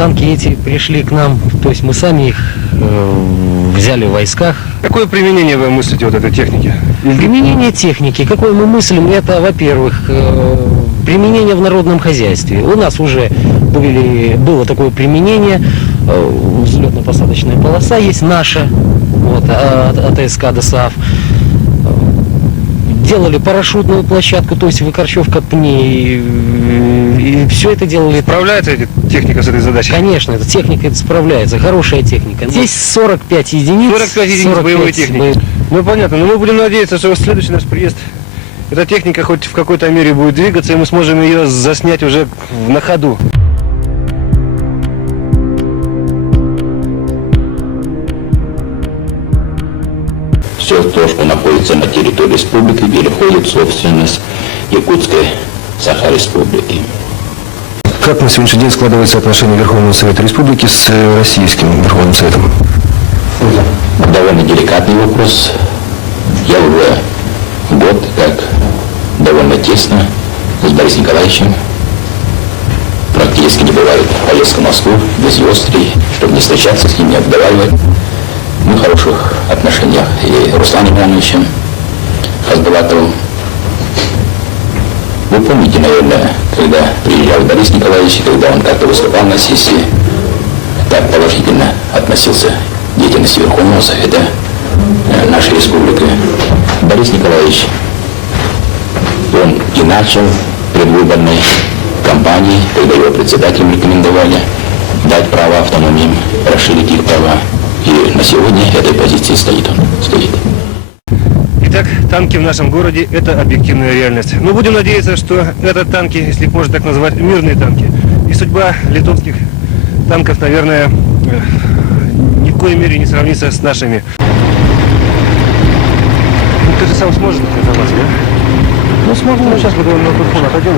танки эти пришли к нам, то есть мы сами их взяли в войсках. Какое применение вы мыслите вот этой техники? Применение техники, какое мы мыслим, это, во-первых, применение в народном хозяйстве. У нас уже было такое применение, взлетно-посадочная полоса есть наша, вот, от АТСК ДОСААФ. Делали парашютную площадку, то есть выкорчевка пней, и все это делали. Справляется эта техника с этой задачей? Конечно, эта техника справляется, хорошая техника. Здесь 45 единиц. 45 единиц боевой техники. Ну понятно, но мы будем надеяться, что в следующий наш приезд эта техника хоть в какой-то мере будет двигаться, и мы сможем ее заснять уже на ходу. Все то, что находится на территории республики, переходит в собственность Якутской Саха-Республики. Как на сегодняшний день складывается отношение Верховного Совета Республики с Российским Верховным Советом? Довольно деликатный вопрос. Я уже год как довольно тесно с Борисом Николаевичем. Практически не бывает поездка в Москву без его встреч, чтобы не встречаться с ним, не отговаривать. Мы в хороших отношениях и Русланом Ивановичем Хасбулатовым. Вы помните, наверное, когда приезжал Борис Николаевич, когда он как-то выступал на сессии, так положительно относился к деятельности Верховного Совета нашей республики. Борис Николаевич, он и начал предвыборной кампании, когда его председателям рекомендовали дать право автономиям, расширить их права. И на сегодня этой позиции стоит он. Итак, танки в нашем городе – это объективная реальность. Но будем надеяться, что это танки, если их можно так назвать, мирные танки. И судьба литовских танков, наверное, ни в коей мере не сравнится с нашими. Ну, ты же сам сможешь это назвать, да? Ну, сможем, но сейчас мы на телефон отойдем.